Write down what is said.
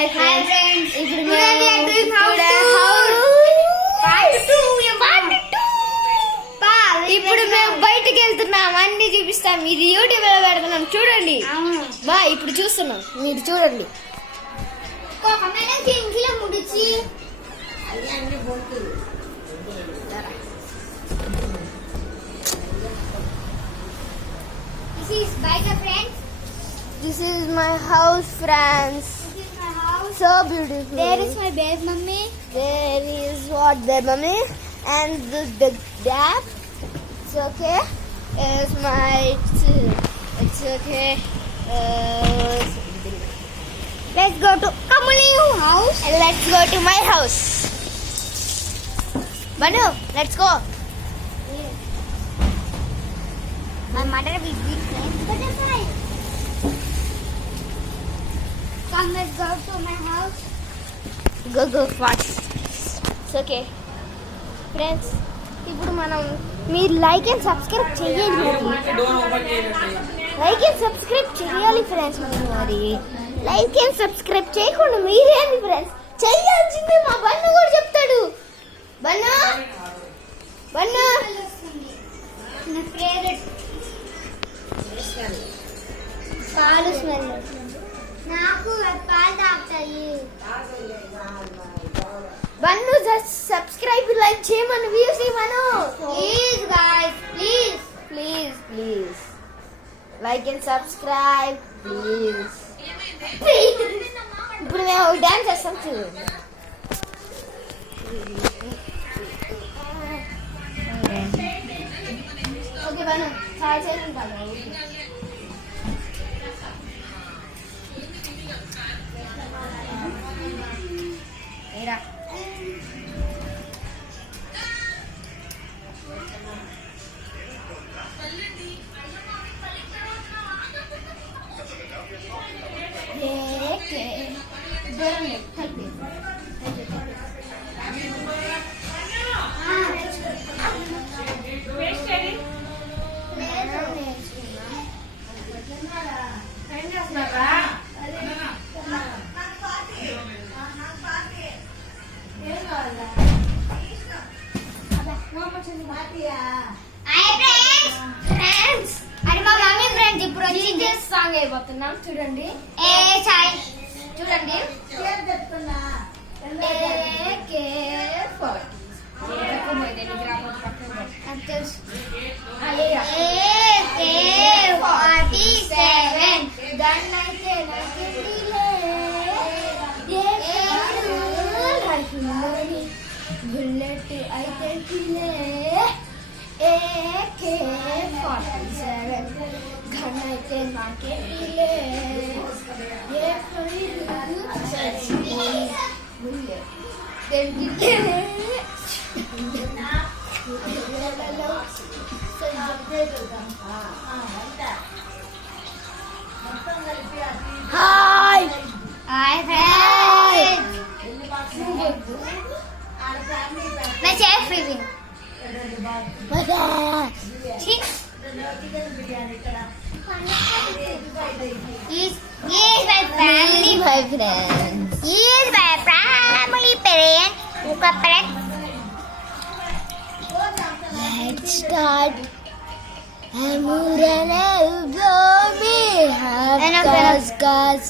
Hi friends. ఇప్పుడు మేము బయటకు వెళ్తున్నాం, అన్ని చూపిస్తాం. ఇది యూట్యూబ్ లో పెడుతున్నాం, చూడండి. బా ఇప్పుడు చూస్తున్నాం, మీరు చూడండి. This is my house, friends. This is my house. So beautiful. There is my baby mummy. There is what baby mummy and the dad. It's okay. It's my. It's okay. Let's go to Kamali's house. And let's go to my house. Manu, let's go. My mother will be friends. Butterfly. Come, let's go to my house. Go fast. It's okay. Friends, ఇప్పుడు మనం మీరు like and subscribe చేయాలి. Like and subscribe చేయాలి ఫ్రెండ్స్. మరి like and subscribe చేయకుండా మీరేంటి ఫ్రెండ్స్, చేయాల్సిందే. మా బన్ను కూడా చెప్తాడు. బన్ను బన్ను నా ఫేవరెట్ పాలు స్మెల్. నాకు పాలు తాగుతాయి. బన్ను జస్ట్ సబ్స్క్రైబ్ లైక్ చేయమని వ్యూస్ ఇవ్వను. Please guys, please like and subscribe please. ఇప్పుడు మేము డాన్స్ చేస్తాం, చూడండి. ఓకే బన్ను చాలా చేసుకుంటాను. ఏరా ఫ్రెండ్స్ అది మా మమ్మీ ఫ్రెండ్స్. ఇప్పుడు వచ్చి సాంగ్ అయిపోతున్నాం, చూడండి. ఏ చాయ్ చూడండి. బుల్లెట్ అయితే AK-47 గన్ అయితే నాకే హాయ్ హాయ్ ఫ్రెండ్స్. मैं शेफ रिव्यू ठीक He is my family friends. He is my family parent. Uka parent. Let's start. I'm gonna blow me. Cause